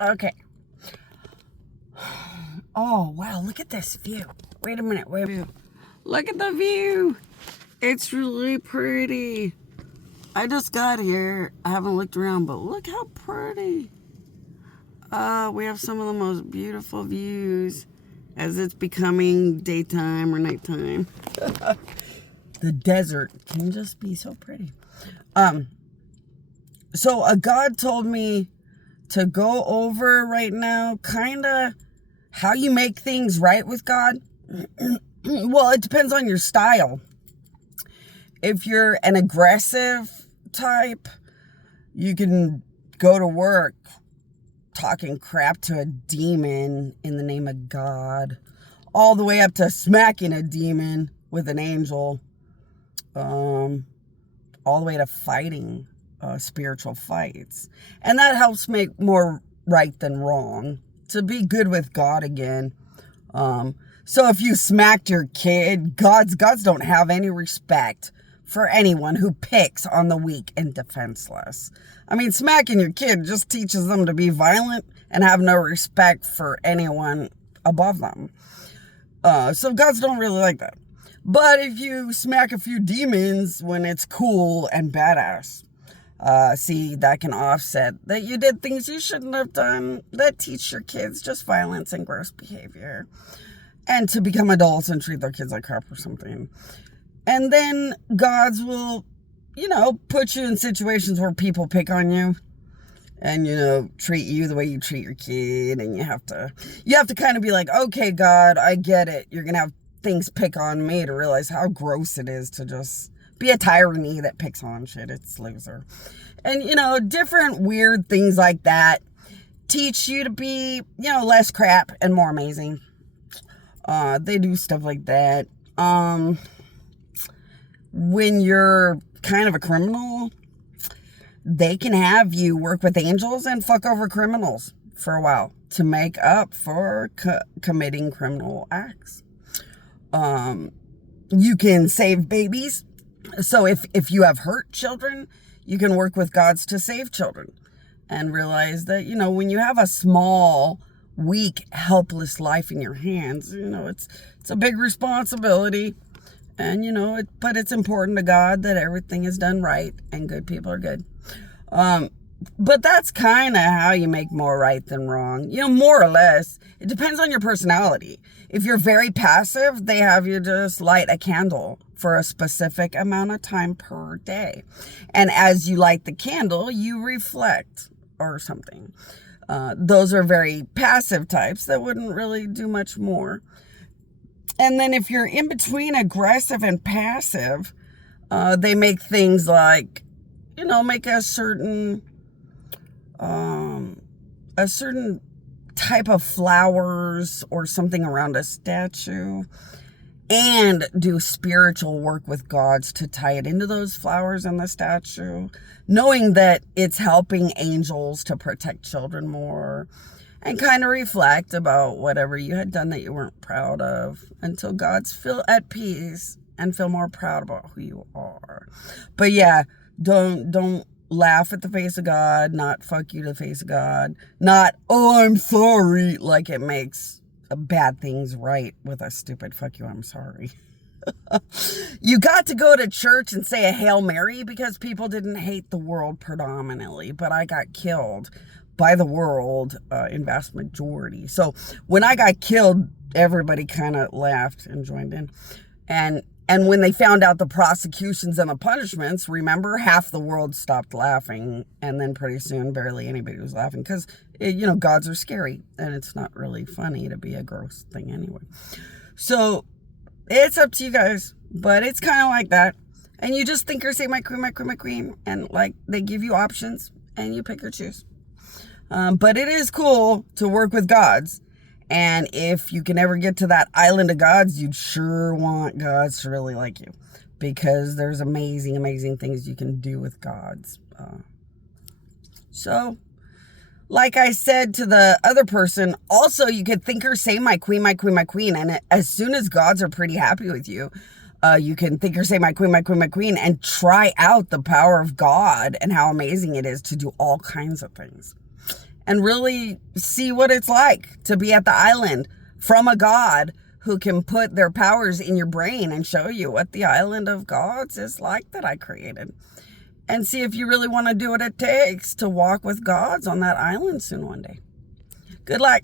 Okay. Oh, wow. Look at this view. Wait a minute. Wait a minute. Look at the view. It's really pretty. I just got here. I haven't looked around, but look how pretty. We have some of the most beautiful views as it's becoming daytime or nighttime. The desert can just be so pretty. So God told me to go over right now kind of how you make things right with God. Well, it depends on your style. If you're an aggressive type, you can go to work talking crap to a demon in the name of God, all the way up to smacking a demon with an angel, all the way to fighting spiritual fights. And that helps make more right than wrong, to be good with God again. So if you smacked your kid, gods don't have any respect for anyone who picks on the weak and defenseless. I mean, smacking your kid just teaches them to be violent and have no respect for anyone above them. So gods don't really like that. But if you smack a few demons when it's cool and badass, see, that can offset that you did things you shouldn't have done that teach your kids just violence and gross behavior, and to become adults and treat their kids like crap or something. And then gods will, put you in situations where people pick on you and, treat you the way you treat your kid. And you have to kind of be like, okay, God, I get it. You're going to have things pick on me to realize how gross it is to just be a tyranny that picks on shit. It's loser. And, different weird things like that teach you to be, less crap and more amazing. They do stuff like that. When you're kind of a criminal, they can have you work with angels and fuck over criminals for a while to make up for committing criminal acts. You can save babies. So if you have hurt children, you can work with gods to save children and realize that, when you have a small, weak, helpless life in your hands, it's a big responsibility. And, but it's important to God that everything is done right and good people are good. But that's kind of how you make more right than wrong. More or less. It depends on your personality. If you're very passive, they have you just light a candle for a specific amount of time per day. And as you light the candle, you reflect or something. Those are very passive types that wouldn't really do much more. And then if you're in between aggressive and passive, they make things like, make a certain type of flowers or something around a statue, and do spiritual work with gods to tie it into those flowers and the statue, knowing that it's helping angels to protect children more, and kind of reflect about whatever you had done that you weren't proud of until gods feel at peace and feel more proud about who you are. But yeah, don't laugh at the face of God, not fuck you to the face of God, not, oh, I'm sorry, like it makes bad things right with a stupid fuck you, I'm sorry. You got to go to church and say a Hail Mary because people didn't hate the world predominantly, but I got killed by the world in vast majority. So when I got killed, everybody kind of laughed and joined in. And when they found out the prosecutions and the punishments, remember, half the world stopped laughing. And then pretty soon, barely anybody was laughing because, gods are scary. And it's not really funny to be a gross thing anyway. So it's up to you guys. But it's kind of like that. And you just think or say, my queen, my queen, my queen. And they give you options and you pick or choose. But it is cool to work with gods. And if you can ever get to that island of gods, you'd sure want gods to really like you. Because there's amazing, amazing things you can do with gods. So, like I said to the other person, also you could think or say, my queen, my queen, my queen. And as soon as gods are pretty happy with you, you can think or say, my queen, my queen, my queen. And try out the power of God and how amazing it is to do all kinds of things. and really see what it's like to be at the island from a God who can put their powers in your brain and show you what the island of gods is like that I created. And see if you really want to do what it takes to walk with gods on that island soon one day. Good luck.